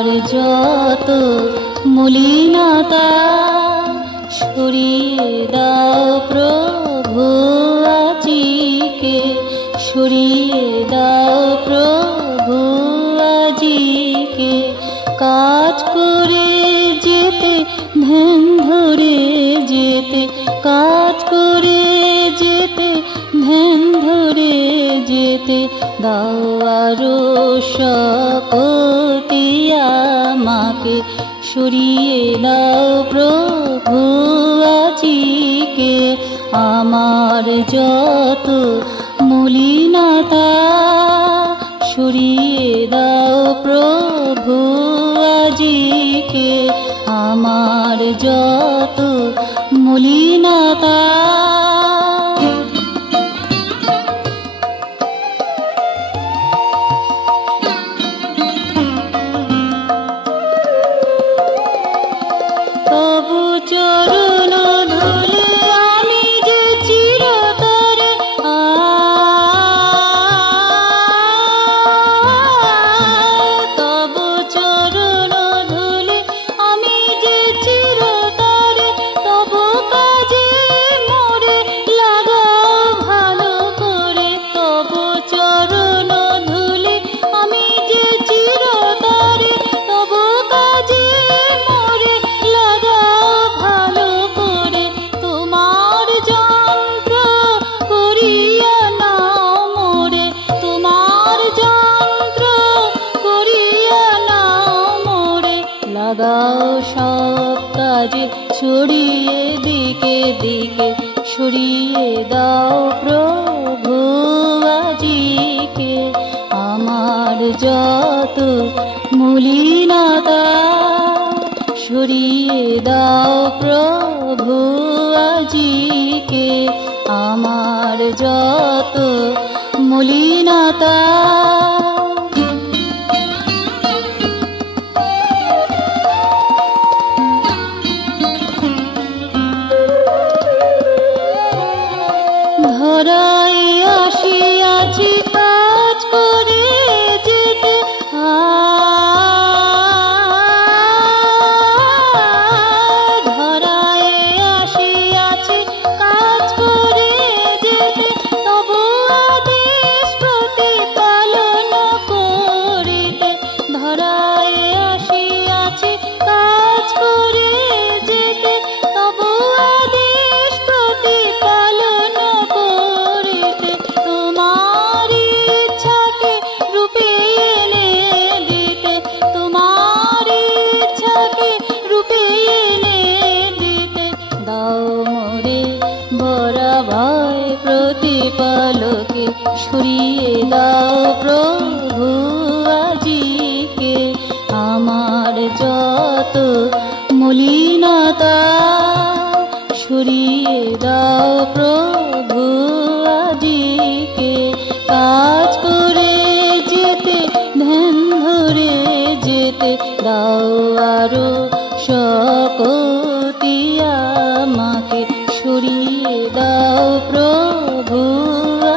আমার যত মলিনতা সরিয়ে দাও প্রভু আজিকে, সরিয়ে দাও প্রভু আজিকে। কাজ করে যেতে ধ্যান ধরে যেতে, কাজ করে যেতে ধ্যান ধরে যেতে দাও আরো শক্তি আমাকে, সরিয়ে দাও প্রভু আজিকে। আমার যত মলিনতা সরিয়ে দাও প্রভু আজিকে, আমার যত মলিনতা। তবু চরণ ধুলে আমি যে চিরতরে তবু চরণ ধুলে আমি যে চিরতরে, তবু কাজে মোরে লাগাও ভালো করে। তবু চরণ ধুলে আমি যে চিরতরে, তবু কাজে মোরে লাগাও ভালো করে। তোমার যন্ত্র করিয়া নাও মোরে, তোমার যন্ত্র করিয়া নাও মোরে। লাগাও সব কাজে ছড়িয়ে দিকে দিকে, সরিয়ে দাও প্রভু আজিকে। আমার যত মলিনতা সরিয়ে দাও প্রভু আজিকে, আমার যত মলিনতা। ধরায় আসিয়াছি কাজ করে যেতে, ধরায় আসিয়াছি কাজ করে যেতে, তবু আদেশ প্রতিপালন করিতে। ধরায় আসিয়াছি কাজ করে যেতে, তবু আদেশ প্রতিপালন করিতে। তোমার ইচ্ছাকে রূপে এনে দিতে, তোমার ইচ্ছাকে রূপে এনে দিতে দাও মোরে বরা ভয় প্রতিপালকে, সরিয়ে দাও প্রভু আজিকে। আমার যত মলিনতা সরিয়ে দাও প্রভু আজিকে। কাজ করে যেতে ধ্যান ধরে যেতে দাও আরো শক্তি আমাকে, সরিয়ে দাও প্রভু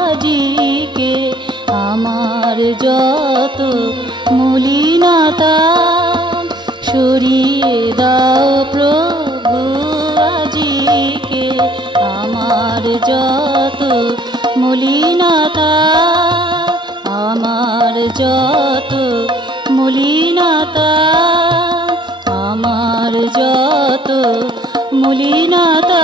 আজিকে। আমার যত মলিনতা সরিয়ে দাও প্রভু আজিকে, আমার যত মলিনতা, আমার যত মলিনতা, আমার যত মলিনতা।